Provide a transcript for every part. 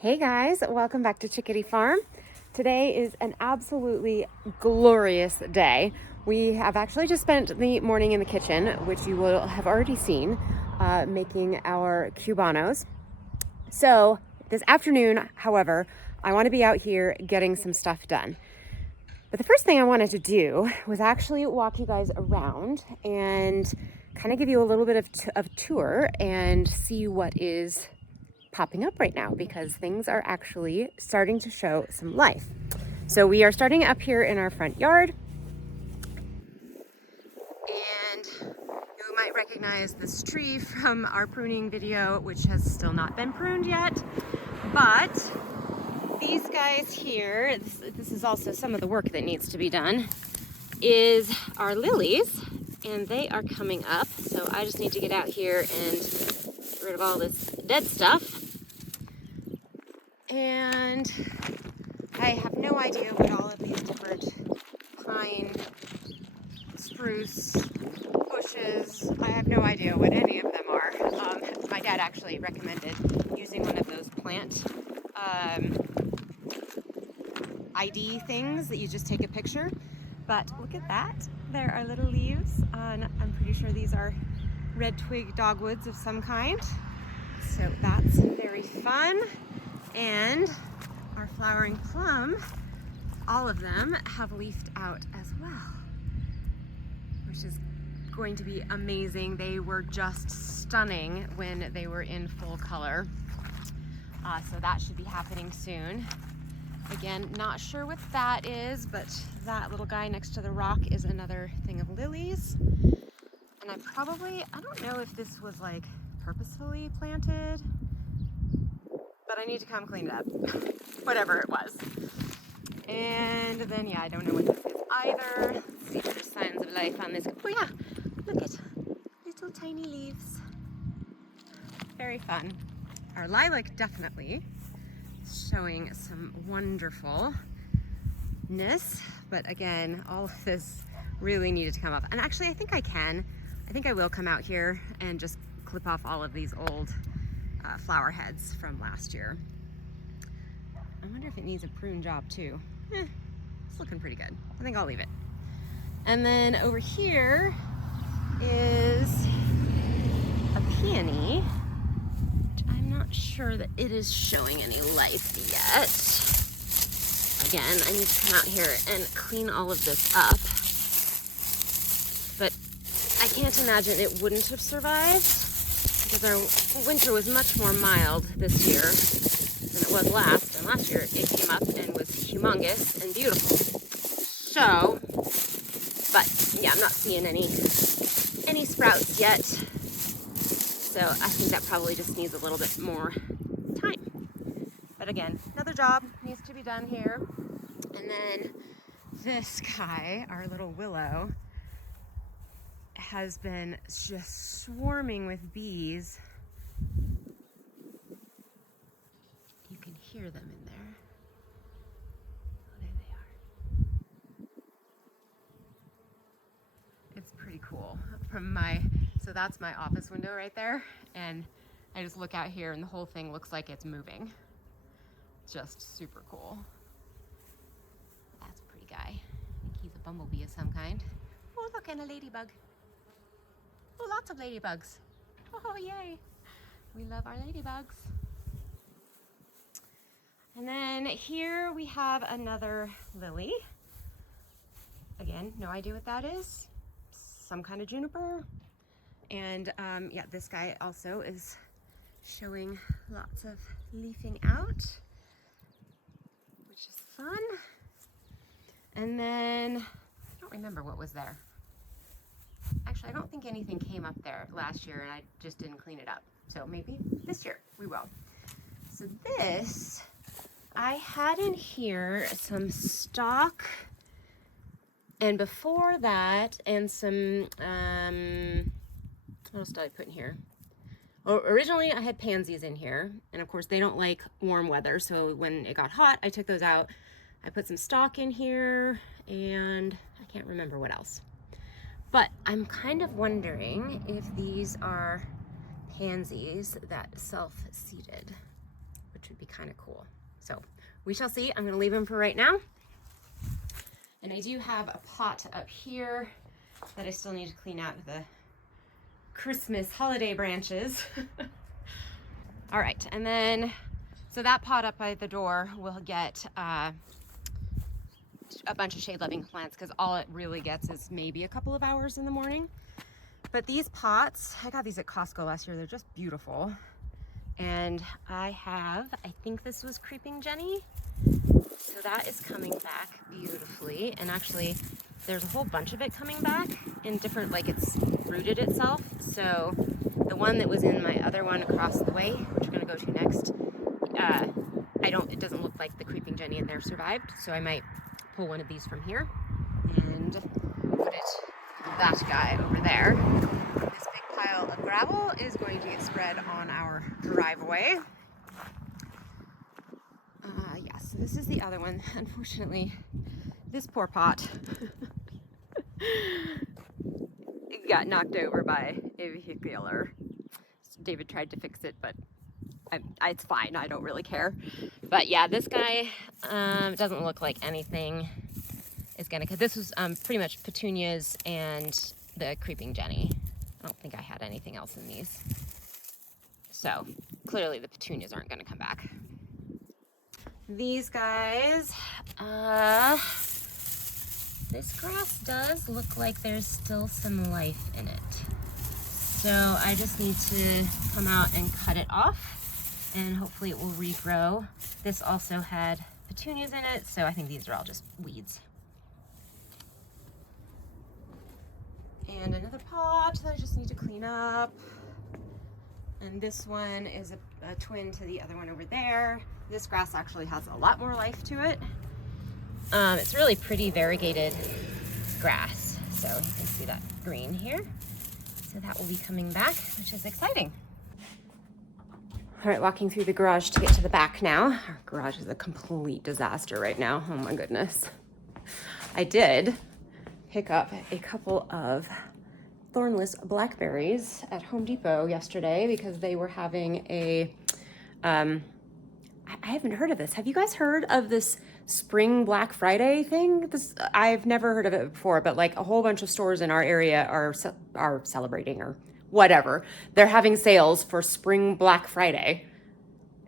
Hey guys, welcome back to Chickadee Farm. Today is an absolutely glorious day. We have actually just spent the morning in the kitchen, which you will have already seen, making our cubanos. So this afternoon, however, I want to be out here getting some stuff done. But the first thing I wanted to do was actually walk you guys around and kind of give you a little bit of tour and see what is popping up right now, because things are actually starting to show some life. So we are starting up here in our front yard, and you might recognize this tree from our pruning video, which has still not been pruned yet. But these guys here, this is also some of the work that needs to be done, is our lilies, and they are coming up. So I just need to get out here and get rid of all this dead stuff. And I have no idea what all of these different pine, spruce, bushes, I have no idea what any of them are. My dad actually recommended using one of those plant ID things that you just take a picture. But look at that. There are little leaves. I'm pretty sure these are red twig dogwoods of some kind. So that's very fun. And our flowering plum, all of them have leafed out as well, which is going to be amazing. They were just stunning when they were in full color. So that should be happening soon. Again, not sure what that is, but that little guy next to the rock is another thing of lilies. And I don't know if this was like purposefully planted, but I need to come clean it up, whatever it was. And then, yeah, I don't know what this is either. Let's see if there's signs of life on this. Oh yeah, look at little tiny leaves. Very fun. Our lilac definitely showing some wonderfulness, but again, all of this really needed to come up. And actually, I think I will come out here and just clip off all of these old flower heads from last year. I wonder if it needs a prune job too. It's looking pretty good. I think I'll leave it. And then over here is a peony, which I'm not sure that it is showing any life yet. Again, I need to come out here and clean all of this up. But I can't imagine it wouldn't have survived, because our winter was much more mild this year than it was last. And last year it came up and was humongous and beautiful. So, but yeah, I'm not seeing any sprouts yet. So I think that probably just needs a little bit more time. But again, another job needs to be done here. And then this guy, our little willow, has been just swarming with bees. You can hear them in there. Oh, there they are. It's pretty cool. So that's my office window right there, and I just look out here and the whole thing looks like it's moving. Just super cool. That's a pretty guy. I think he's a bumblebee of some kind. Oh, look, and a ladybug. Oh, lots of ladybugs. Oh, yay. We love our ladybugs. And then here we have another lily. Again, no idea what that is. Some kind of juniper. And yeah, this guy also is showing lots of leafing out, which is fun. And then, I don't remember what was there. Actually, I don't think anything came up there last year, and I just didn't clean it up. So maybe this year we will. So this, I had in here some stock, and before that, and some, what else did I put in here? Well, originally I had pansies in here, and of course they don't like warm weather, so when it got hot, I took those out. I put some stock in here, and I can't remember what else. But I'm kind of wondering if these are pansies that self-seeded, which would be kind of cool. So we shall see. I'm gonna leave him for right now. And I do have a pot up here that I still need to clean out the Christmas holiday branches. All right, and then, so that pot up by the door will get a bunch of shade-loving plants, because all it really gets is maybe a couple of hours in the morning. But these pots, I got these at Costco last year. They're just beautiful. And I think this was Creeping Jenny. So that is coming back beautifully. And actually, there's a whole bunch of it coming back in different, like it's rooted itself. So the one that was in my other one across the way, which we're gonna go to next, it doesn't look like the Creeping Jenny in there survived. So I might pull one of these from here and put that guy over there. This big pile of gravel is going to get spread on our driveway. So this is the other one. Unfortunately, this poor pot got knocked over by a vehicular. David tried to fix it, but it's fine. I don't really care. But yeah, this guy doesn't look like anything is gonna, because this was pretty much petunias and the Creeping Jenny. I don't think I had anything else in these. So clearly the petunias aren't gonna come back. These guys, this grass does look like there's still some life in it. So I just need to come out and cut it off, and hopefully it will regrow. This also had petunias in it, so I think these are all just weeds. And another pot that I just need to clean up. And this one is a twin to the other one over there. This grass actually has a lot more life to it. It's really pretty variegated grass. So you can see that green here. So that will be coming back, which is exciting. All right, walking through the garage to get to the back now. Our garage is a complete disaster right now. Oh my goodness. I did pick up a couple of thornless blackberries at Home Depot yesterday because they were having a, I haven't heard of this. Have you guys heard of this Spring Black Friday thing? I've never heard of it before, but like a whole bunch of stores in our area are celebrating or whatever. They're having sales for Spring Black Friday.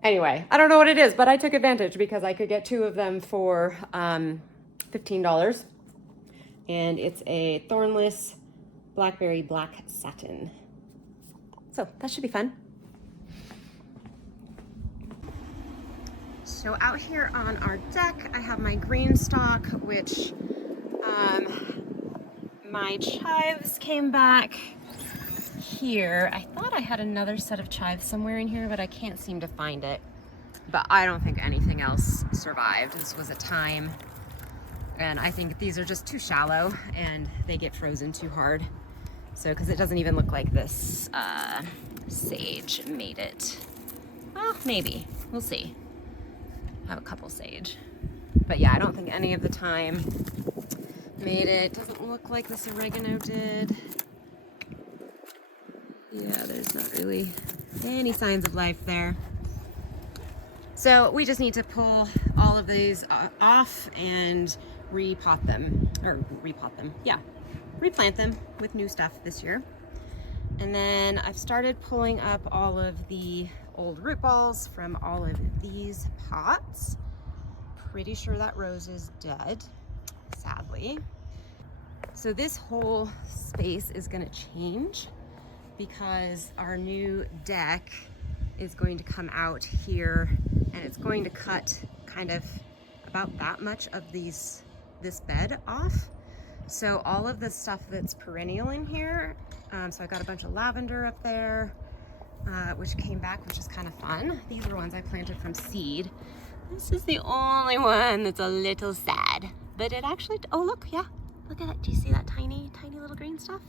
Anyway, I don't know what it is, but I took advantage because I could get 2 of them for $15. And it's a thornless blackberry black satin. So that should be fun. So out here on our deck, I have my green stock, which my chives came back here. I thought I had another set of chives somewhere in here, but I can't seem to find it. But I don't think anything else survived. This was a thyme. And I think these are just too shallow and they get frozen too hard. So, because it doesn't even look like this sage made it. Well, maybe. We'll see. I have a couple sage. But yeah, I don't think any of the thyme made it. Doesn't look like this oregano did. Yeah, there's not really any signs of life there. So we just need to pull all of these off and replant them, yeah, replant them with new stuff this year. And then I've started pulling up all of the old root balls from all of these pots. Pretty sure that rose is dead, sadly. So this whole space is gonna change because our new deck is going to come out here and it's going to cut kind of about that much of this bed off. So all of the stuff that's perennial in here, so I got a bunch of lavender up there, which came back, which is kind of fun. These are ones I planted from seed. This is the only one that's a little sad, but it actually, oh look, yeah, look at that. Do you see that tiny, tiny little green stuff?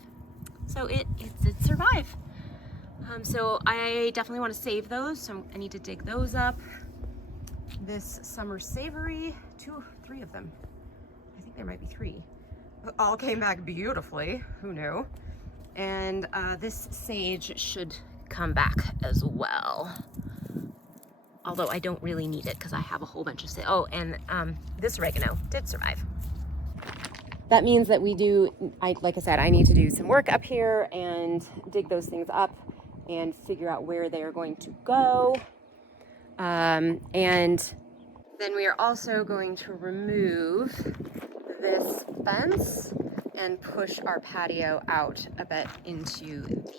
So it survived. So I definitely want to save those, so I need to dig those up. This summer savory, 2, 3 of them. I think there might be 3. All came back beautifully, who knew? And this sage should come back as well. although I don't really need it because I have a whole bunch of, oh, and this oregano did survive. That means that we do, like I said, I need to do some work up here and dig those things up and figure out where they are going to go. And then we are also going to remove this fence and push our patio out a bit into the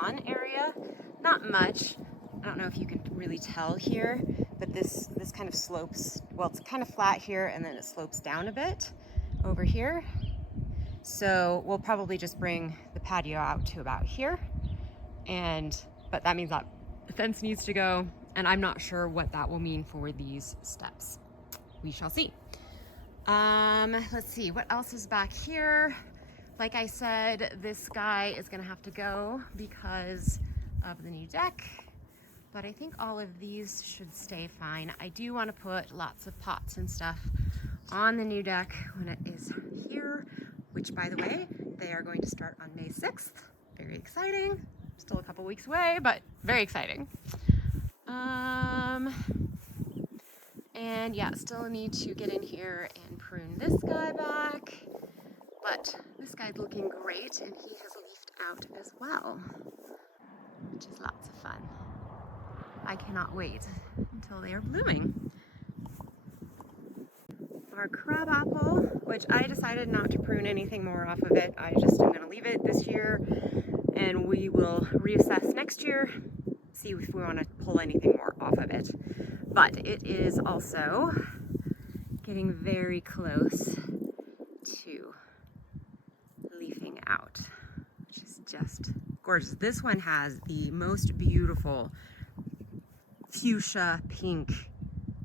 lawn area. Not much. I don't know if you can really tell here, but this kind of slopes, well, it's kind of flat here and then it slopes down a bit over here. So we'll probably just bring the patio out to about here. But that means that the fence needs to go, and I'm not sure what that will mean for these steps. We shall see. Let's see, what else is back here? Like I said, this guy is gonna have to go because of the new deck, but I think all of these should stay fine. I do want to put lots of pots and stuff on the new deck when it is here, which, by the way, they are going to start on May 6th. Very exciting. Still a couple weeks away, but very exciting. And yeah, still need to get in here and prune this guy back, but this guy's looking great, and he has leafed out as well, which is lots of fun. I cannot wait until they are blooming. Our crabapple, which I decided not to prune anything more off of it. I just am going to leave it this year, and we will reassess next year, see if we want to pull anything more off of it. But it is also getting very close to leafing out, which is just gorgeous. This one has the most beautiful fuchsia pink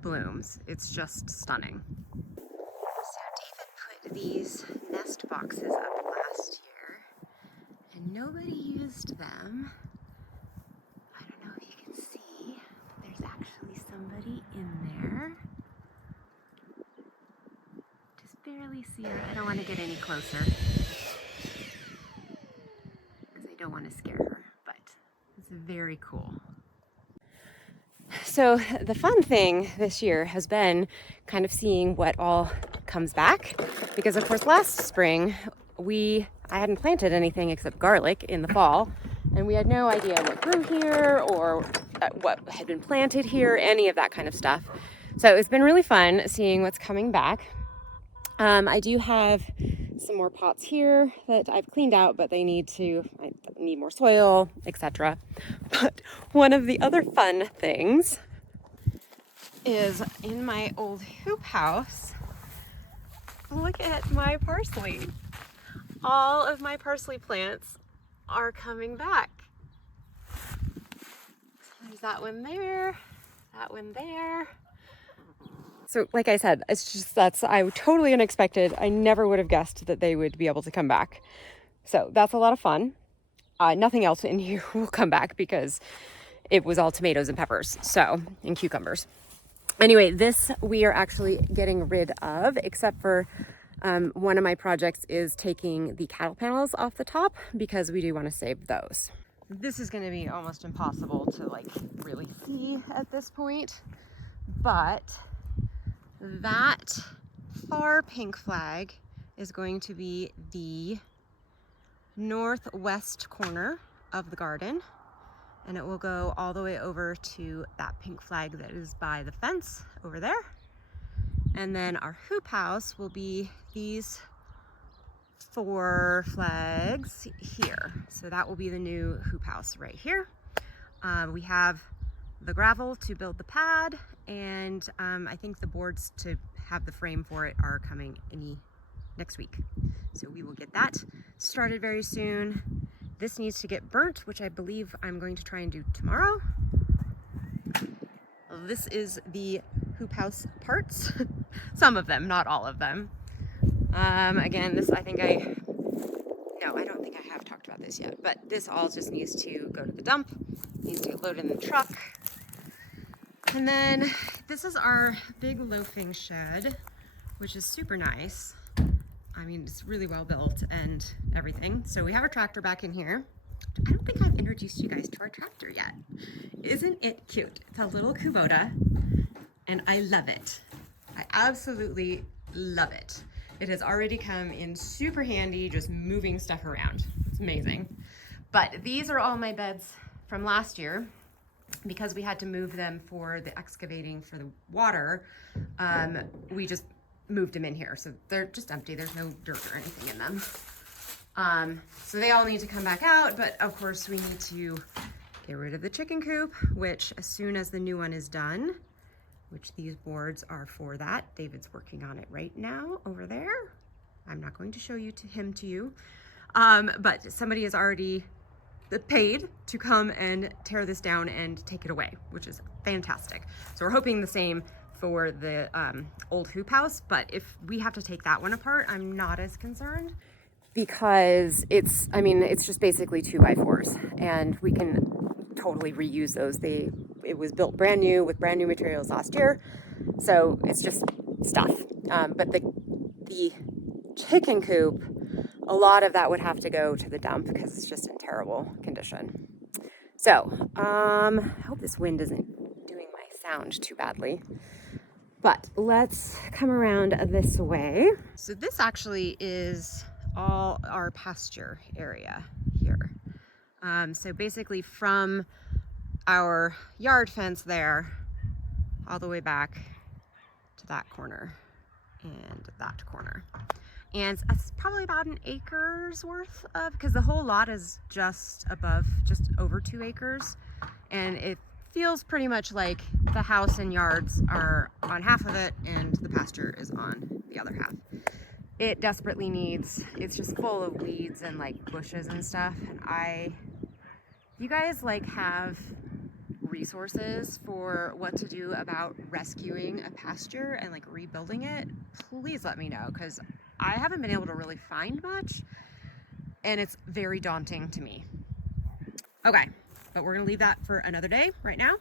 blooms. It's just stunning. So David put these nest boxes up last year and nobody used them. I don't know if you can see, but there's actually somebody in there. Just barely see her. I don't want to get any closer because I don't want to scare her, but it's very cool. So the fun thing this year has been kind of seeing what all comes back, because of course last spring I hadn't planted anything except garlic in the fall, and we had no idea what grew here or what had been planted here, any of that kind of stuff. So it's been really fun seeing what's coming back. I do have some more pots here that I've cleaned out, but I need more soil, etc. But one of the other fun things is in my old hoop house. Look at my parsley. All of my parsley plants are coming back. There's that one there, that one there. So like I said, it's just I totally unexpected. I never would have guessed that they would be able to come back. So that's a lot of fun. Nothing else in here will come back because it was all tomatoes and peppers, and cucumbers. Anyway, this we are actually getting rid of, except for one of my projects is taking the cattle panels off the top because we do want to save those. This is going to be almost impossible to really see at this point, but that far pink flag is going to be the northwest corner of the garden, and it will go all the way over to that pink flag that is by the fence over there. And then our hoop house will be these 4 flags here. So that will be the new hoop house right here. We have the gravel to build the pad, and I think the boards to have the frame for it are coming next week. So we will get that started very soon. This needs to get burnt, which I believe I'm going to try and do tomorrow. This is the hoop house parts. Some of them, not all of them. Again, I don't think I have talked about this yet, but this all just needs to go to the dump, needs to get loaded in the truck. And then this is our big loafing shed, which is super nice. I mean, it's really well built and everything. So we have a tractor back in here. I don't think I've introduced you guys to our tractor yet. Isn't it cute? It's a little Kubota, and I love it. I absolutely love it. It has already come in super handy, just moving stuff around. It's amazing. But these are all my beds from last year. Because we had to move them for the excavating for the water, we just moved them in here. So they're just empty. There's no dirt or anything in them. So they all need to come back out, but of course we need to get rid of the chicken coop, which as soon as the new one is done, which these boards are for that. David's working on it right now over there. I'm not going to show him to you, but somebody has already paid to come and tear this down and take it away, which is fantastic. So we're hoping the same for the old hoop house, but if we have to take that one apart, I'm not as concerned because it's just basically 2x4s and we can totally reuse those. It was built brand new with brand new materials last year, so it's just stuff. But the chicken coop, a lot of that would have to go to the dump because it's just in terrible condition. So, I hope this wind isn't doing my sound too badly. But let's come around this way. So this actually is all our pasture area here. So basically from our yard fence there, all the way back to that corner and that corner. And it's probably about an acre's worth of, because the whole lot is just over 2 acres. And it feels pretty much like the house and yards are on half of it and the pasture is on the other half. It desperately needs, it's just full of weeds and like bushes and stuff. And you guys like have resources for what to do about rescuing a pasture and like rebuilding it, please let me know, because I haven't been able to really find much and it's very daunting to me. Okay, but we're gonna leave that for another day right now.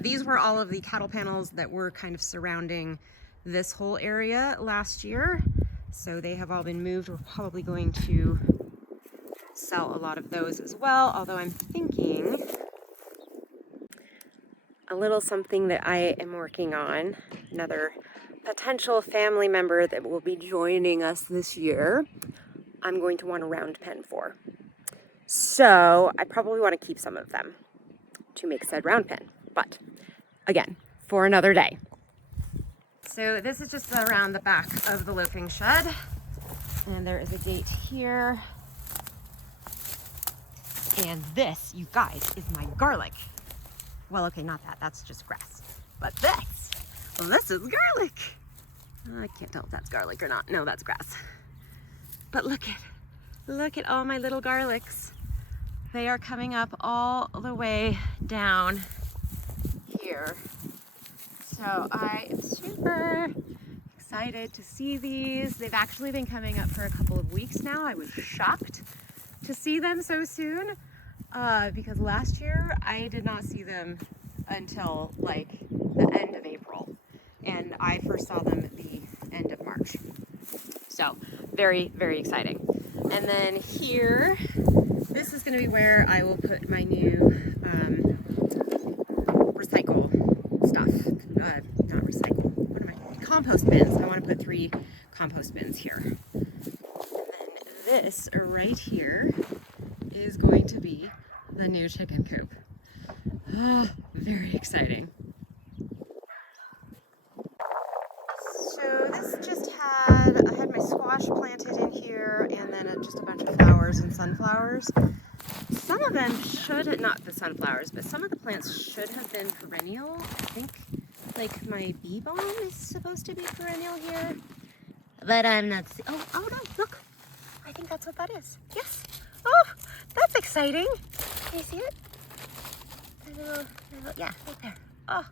These were all of the cattle panels that were kind of surrounding this whole area last year. So they have all been moved. We're probably going to sell a lot of those as well, although I'm thinking a little something that I am working on, another potential family member that will be joining us this year, I'm going to want a round pen for. So I probably want to keep some of them to make said round pen, but again, for another day. So this is just around the back of the loafing shed, and there is a gate here. And this, you guys, is my garlic. Well, okay, not that, that's just grass. But this, well, this is garlic. I can't tell if that's garlic or not. No, that's grass. But look at all my little garlics. They are coming up all the way down here. So I am super excited to see these. They've actually been coming up for a couple of weeks now. I was shocked to see them so soon because last year I did not see them until like the end of April, and I first saw them at the end of March. So very, very exciting. And then here, this is going to be where I will put my new recycle stuff. Not recycle. What am I? Compost bins. I want to put 3 compost bins here. And then this right here is going to be the new chicken coop. Oh, very exciting. So this just I had my squash planted in here, and then just a bunch of flowers and sunflowers. Some of them should, not the sunflowers, but some of the plants should have been perennial. I think like my bee balm is supposed to be perennial here, but I'm not, oh no, look, I think that's what that is. Yes. Oh, that's exciting. Can you see it? Yeah, right there. Oh,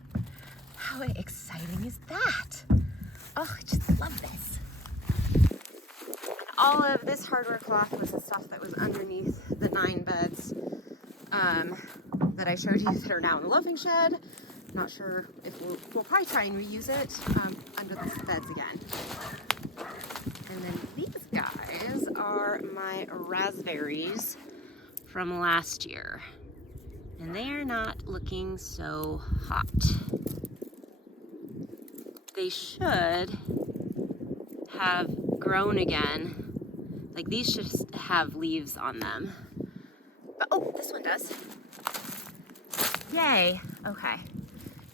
how exciting is that? Oh, I just love this. All of this hardware cloth was the stuff that was underneath the 9 beds that I showed you that are now in the loafing shed. Not sure if we'll probably try and reuse it under the beds again. And then these guys are my raspberries from last year. And they are not looking so hot. They should have grown again. Like these should have leaves on them. But, oh, this one does. Yay, okay.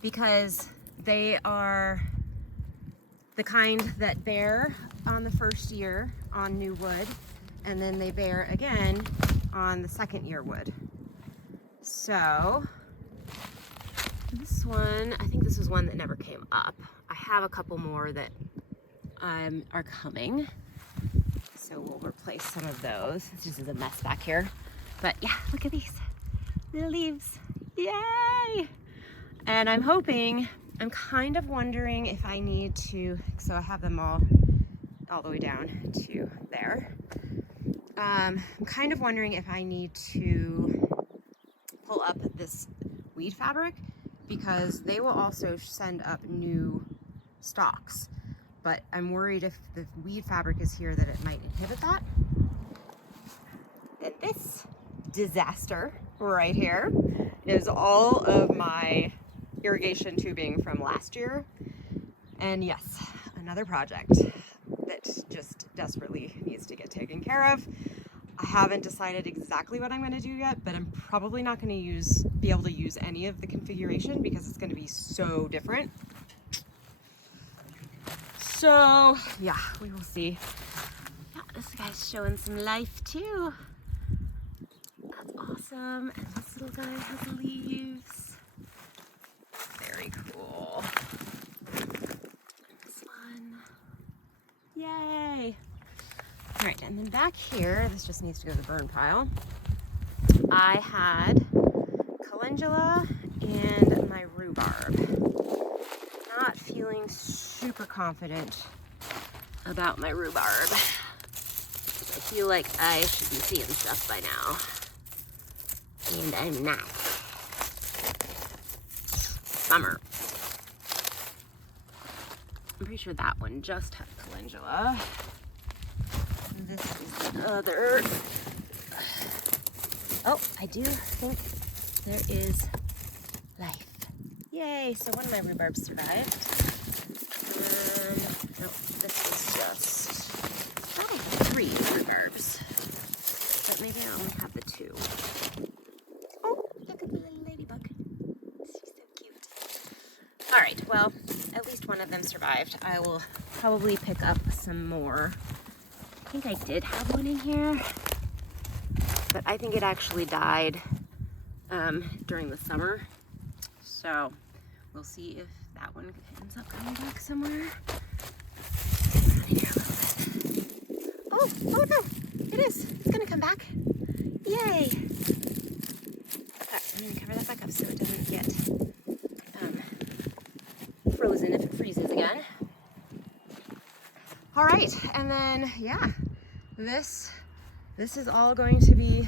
Because they are the kind that bear on the first year on new wood, and then they bear again on the second year wood. So this one, I think this was one that never came up. I have a couple more that are coming. So we'll replace some of those. This just is a mess back here. But yeah, look at these little leaves. Yay! And I'm kind of wondering if I need to, so I have them all the way down to there. I'm kind of wondering if I need to pull up this weed fabric, because they will also send up new stalks. But I'm worried if the weed fabric is here that it might inhibit that. Then this disaster right here is all of my irrigation tubing from last year. And yes, another project that just desperately needs to get taken care of. I haven't decided exactly what I'm going to do yet, but I'm probably not going to be able to use any of the configuration because it's going to be so different. So yeah, we will see. Yeah, this guy's showing some life too. That's awesome. And this little guy has leaves. Very cool. This one. Yay. All right, and then back here, this just needs to go to the burn pile. I had calendula and my rhubarb. Not feeling super confident about my rhubarb. I feel like I should be seeing stuff by now. And I'm not. Bummer. I'm pretty sure that one just had calendula. This is the other. Oh, I do think there is life. Yay, so one of my rhubarbs survived. Nope, this is just, I thought I had 3 rhubarbs, but maybe I only have the 2. Oh, look at the little ladybug. She's so cute. All right, well, at least one of them survived. I will probably pick up some more. I think I did have one in here, but I think it actually died during the summer. So we'll see if that one ends up coming back somewhere. Oh no, it is. It's gonna come back. Yay. Okay, I'm gonna cover that back up so it doesn't get frozen if it freezes again. All right, and then yeah, this is all going to be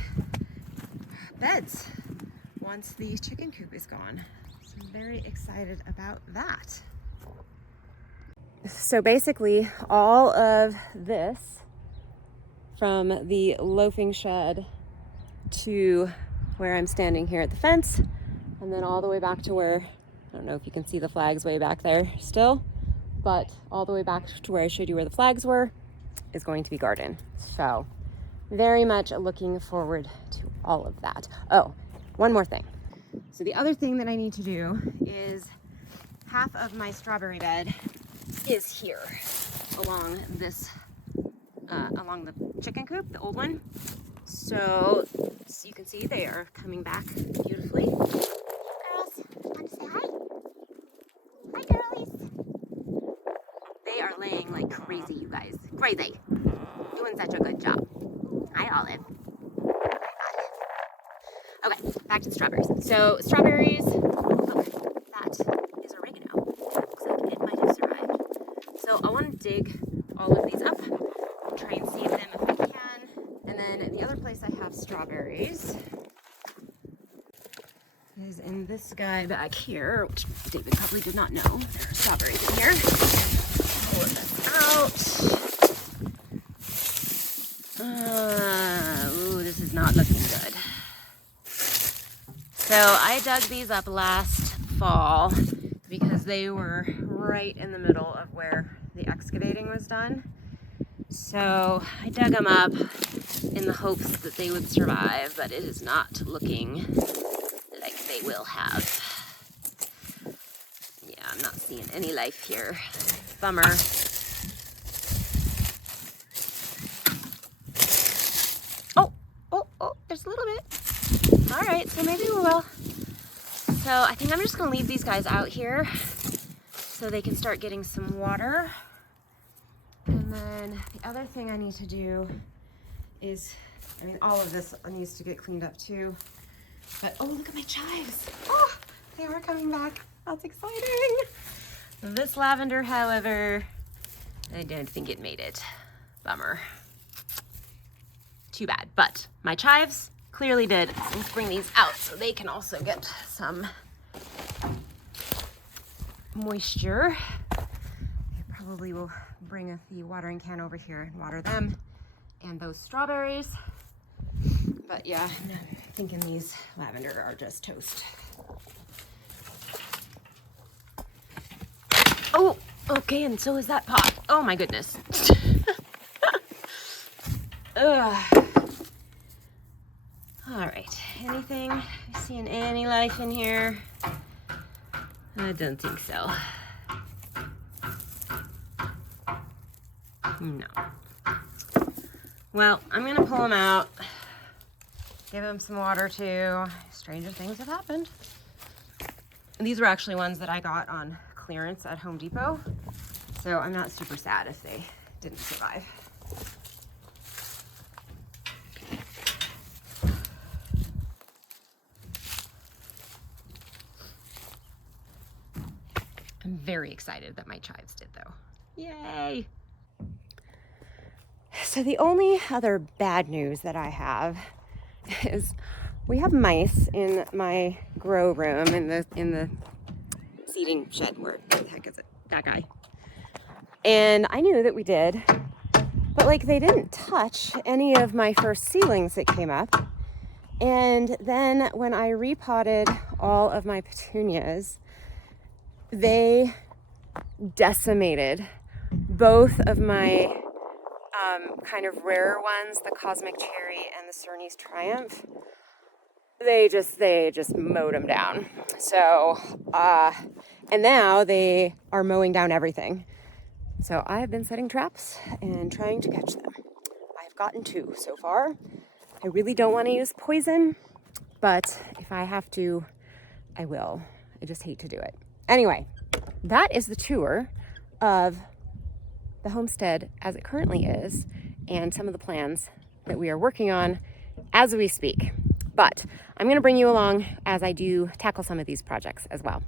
beds once the chicken coop is gone. So I'm very excited about that. So basically all of this, from the loafing shed to where I'm standing here at the fence, and then all the way back to where, I don't know if you can see the flags way back there still, but all the way back to where I showed you where the flags were, is going to be garden. So very much looking forward to all of that. Oh, one more thing. So the other thing that I need to do is half of my strawberry bed is here along this, along the chicken coop, the old one. So you can see they are coming back beautifully. Girls, want to say hi? Hi, girlies. They are laying like crazy, you guys. Crazy. Doing such a good job. Hi, Olive. Okay, back to the strawberries. So strawberries, look, that is oregano. Looks like it might have survived. So I want to dig all of these up, try and save them if I can. And then the other place I have strawberries is in this guy back here, which David probably did not know. There are strawberries in here. Pull this out. Ooh, this is not looking good. So I dug these up last fall because they were right in the middle of where the excavating was done. So I dug them up in the hopes that they would survive, but it is not looking like they will have. Yeah, I'm not seeing any life here. Bummer. Oh, there's a little bit. All right, so maybe we will. So I think I'm just gonna leave these guys out here so they can start getting some water. And then the other thing I need to do is, I mean, all of this needs to get cleaned up too. But, oh, look at my chives. Oh, they are coming back. That's exciting. This lavender, however, I don't think it made it. Bummer. Too bad, but my chives clearly did. So let's bring these out so they can also get some moisture. I probably will bring the watering can over here and water them and those strawberries. But yeah, I'm thinking these lavender are just toast. Oh, okay, and so is that pot. Oh my goodness. Ugh. All right, anything? Seeing any life in here? I don't think so. No. Well, I'm gonna pull them out, give them some water too. Stranger things have happened. And these were actually ones that I got on clearance at Home Depot, so I'm not super sad if they didn't survive. I'm very excited that my chives did though. Yay! So the only other bad news that I have is we have mice in my grow room in the seeding shed. Where the heck is it? That guy. And I knew that we did, but like they didn't touch any of my first seedlings that came up. And then when I repotted all of my petunias, they decimated both of my kind of rarer ones, the Cosmic Cherry and the Cernise Triumph. They just mowed them down. So, and now they are mowing down everything. So I have been setting traps and trying to catch them. I've gotten 2 so far. I really don't want to use poison, but if I have to, I will. I just hate to do it. Anyway, that is the tour of the homestead as it currently is and some of the plans that we are working on as we speak. But I'm going to bring you along as I do tackle some of these projects as well.